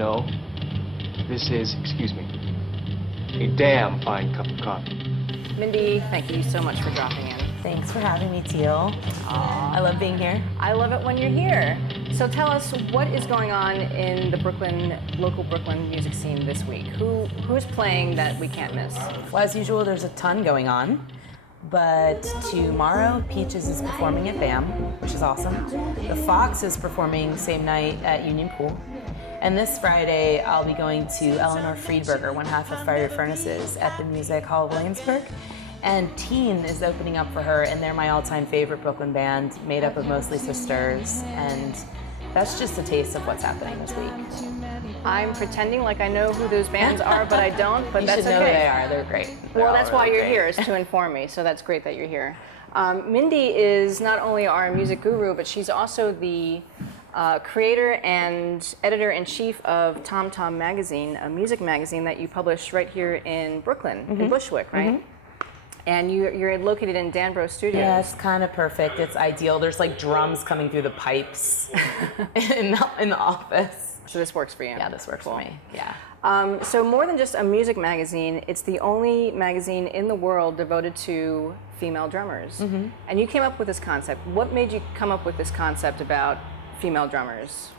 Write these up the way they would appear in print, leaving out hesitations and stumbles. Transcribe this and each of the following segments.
know, this is, excuse me, a damn fine cup of coffee. Mindy, thank you so much for dropping in. Thanks for having me, Teale. I love being here. I love it when you're here. So tell us, what is going on in the local Brooklyn music scene this week? Who's playing that we can't miss? Well, as usual, there's a ton going on. But tomorrow, Peaches is performing at BAM, which is awesome. The Fox is performing same night at Union Pool. And this Friday, I'll be going to Eleanor Friedberger, one half of Fire Furnaces, at the Music Hall of Williamsburg. And Teen is opening up for her, and they're my all-time favorite Brooklyn band, made up of mostly sisters. And that's just a taste of what's happening this week. I'm pretending like I know who those bands are, but I don't, but that's okay. You should know who they are. They're great. Well, that's why you're here, is to inform me, so that's great that you're here. Mindy is not only our music guru, but she's also the creator and editor-in-chief of Tom Tom Magazine, a music magazine that you publish right here in Brooklyn, in Bushwick, right? And you're located in Danbro Studios. Yeah, it's kind of perfect. It's ideal. There's like drums coming through the pipes in the office. So this works for you? Yeah, this works for me. Yeah. So more than just a music magazine, it's the only magazine in the world devoted to female drummers. And you came up with this concept. What made you come up with this concept about female drummers?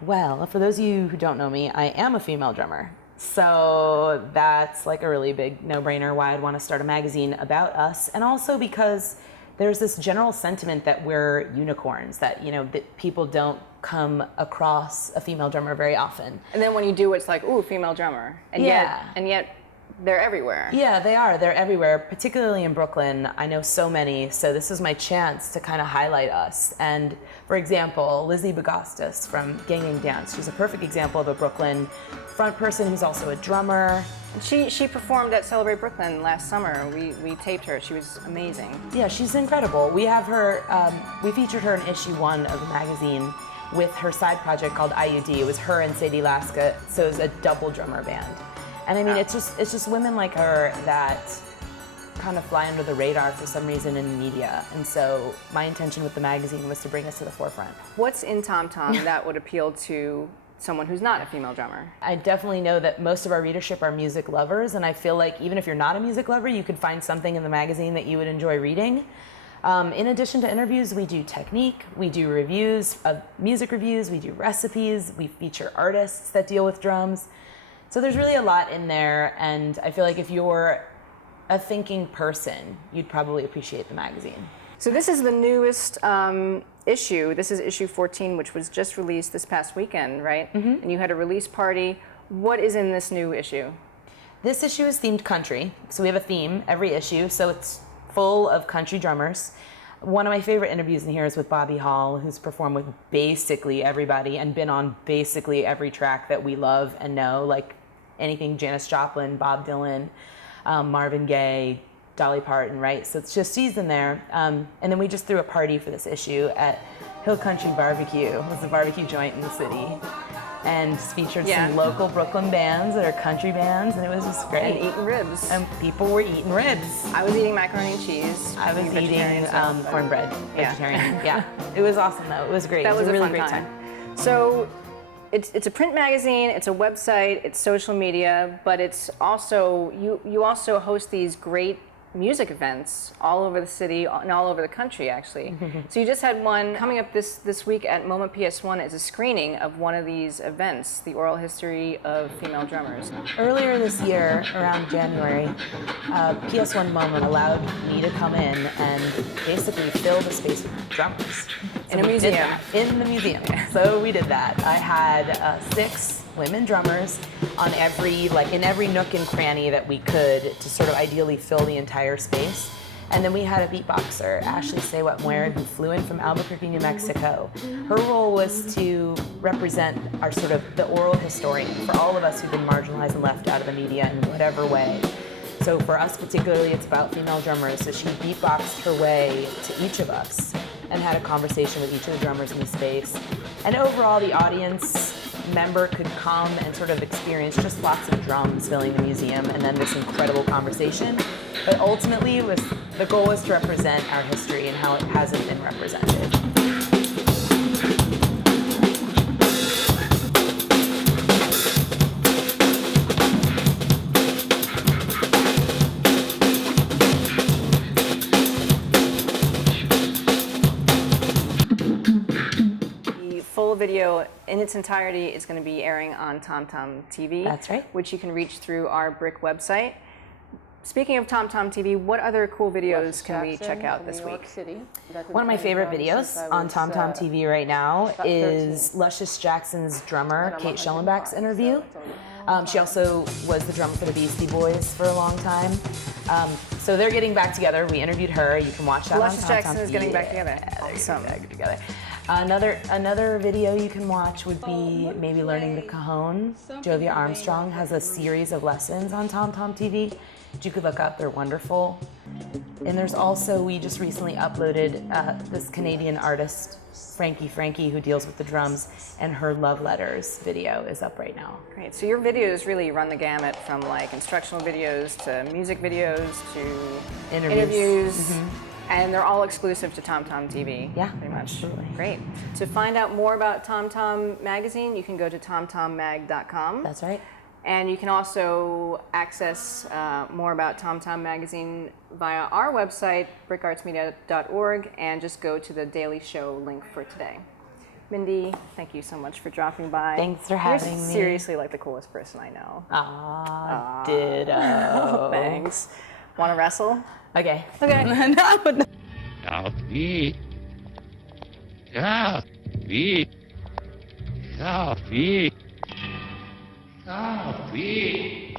Well, for those of you who don't know me, I am a female drummer. So that's like a really big no-brainer why I'd want to start a magazine about us. And also because there's this general sentiment that we're unicorns, that, you know, that people don't come across a female drummer very often. And then when you do, it's like, ooh, female drummer. And yet they're everywhere. Yeah, they are. They're everywhere, particularly in Brooklyn. I know so many, so this is my chance to kind of highlight us. And for example, Lizzie Bagostas from Gang Gang Dance, she's a perfect example of a Brooklyn front person who's also a drummer. She performed at Celebrate Brooklyn last summer. We taped her. She was amazing. Yeah, she's incredible. We have her, we featured her in issue 1 of the magazine with her side project called IUD. It was her and Sadie Laska, so it was a double drummer band. And I mean, it's just women like her that kind of fly under the radar for some reason in the media. And so my intention with the magazine was to bring us to the forefront. What's in Tom Tom that would appeal to someone who's not a female drummer? I definitely know that most of our readership are music lovers, and I feel like even if you're not a music lover, you could find something in the magazine that you would enjoy reading. In addition to interviews, we do technique, we do reviews, music reviews, we do recipes, we feature artists that deal with drums. So there's really a lot in there, and I feel like if you're a thinking person, you'd probably appreciate the magazine. So this is the newest issue. This is issue 14, which was just released this past weekend, right? And you had a release party. What is in this new issue? This issue is themed country. So we have a theme every issue, so it's full of country drummers. One of my favorite interviews in here is with Bobby Hall, who's performed with basically everybody and been on basically every track that we love and know, like anything Janis Joplin, Bob Dylan, Marvin Gaye, Dolly Parton, right? So it's just he's in there. And then we just threw a party for this issue at Hill Country Barbecue. It was a barbecue joint in the city. And featured some local Brooklyn bands that are country bands, and it was just great. And eating ribs. And people were eating ribs. I was eating macaroni and cheese. I was eating cornbread, vegetarian. Yeah, it was awesome though. It was great. That was a really fun great time. So it's a print magazine, it's a website, it's social media, but it's also, you also host these great music events all over the city and all over the country, actually. So you just had one coming up this week at Moment PS1 as a screening of one of these events, the oral history of female drummers. Earlier this year, around January, PS1 Moment allowed me to come in and basically fill the space with drummers. In a museum. In the museum. So we did that. I had 6 women drummers on in every nook and cranny that we could to sort of ideally fill the entire space. And then we had a beatboxer, Ashley Sewat-Moyer, who flew in from Albuquerque, New Mexico. Her role was to represent our sort of the oral historian for all of us who've been marginalized and left out of the media in whatever way. So for us particularly, it's about female drummers. So she beatboxed her way to each of us and had a conversation with each of the drummers in the space. And overall, the audience member could come and sort of experience just lots of drums filling the museum and then this incredible conversation. But ultimately, the goal was to represent our history and how it hasn't been represented. video in its entirety is going to be airing on TomTom TV. That's right. Which you can reach through our BRIC website. Speaking of TomTom TV, what other cool videos can we check out this week? One of my favorite videos on TomTom TV right now is Luscious Jackson's drummer, Kate Schellenbach's interview. She also was the drummer for the Beastie Boys for a long time. So they're getting back together. We interviewed her. You can watch that on TomTom TV. Luscious Jackson is getting back together. Awesome. Another video you can watch would be maybe learning the cajon. Jovia Armstrong has a series of lessons on TomTom TV that you could look up. They're wonderful. And there's also, we just recently uploaded this Canadian artist, Frankie, who deals with the drums, and her Love Letters video is up right now. Great. So your videos really run the gamut from like instructional videos to music videos to interviews. And they're all exclusive to TomTom TV. Yeah, pretty much. Absolutely. Great. To find out more about TomTom Magazine, you can go to tomtommag.com. That's right. And you can also access more about TomTom Magazine via our website, bricartsmedia.org, and just go to the Daily Show link for today. Mindy, thank you so much for dropping by. Thanks for having me. You're seriously like the coolest person I know. Ditto. Thanks. Want to wrestle? Okay. Okay. Café. Café. Café. Café.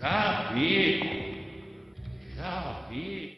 Café. Café.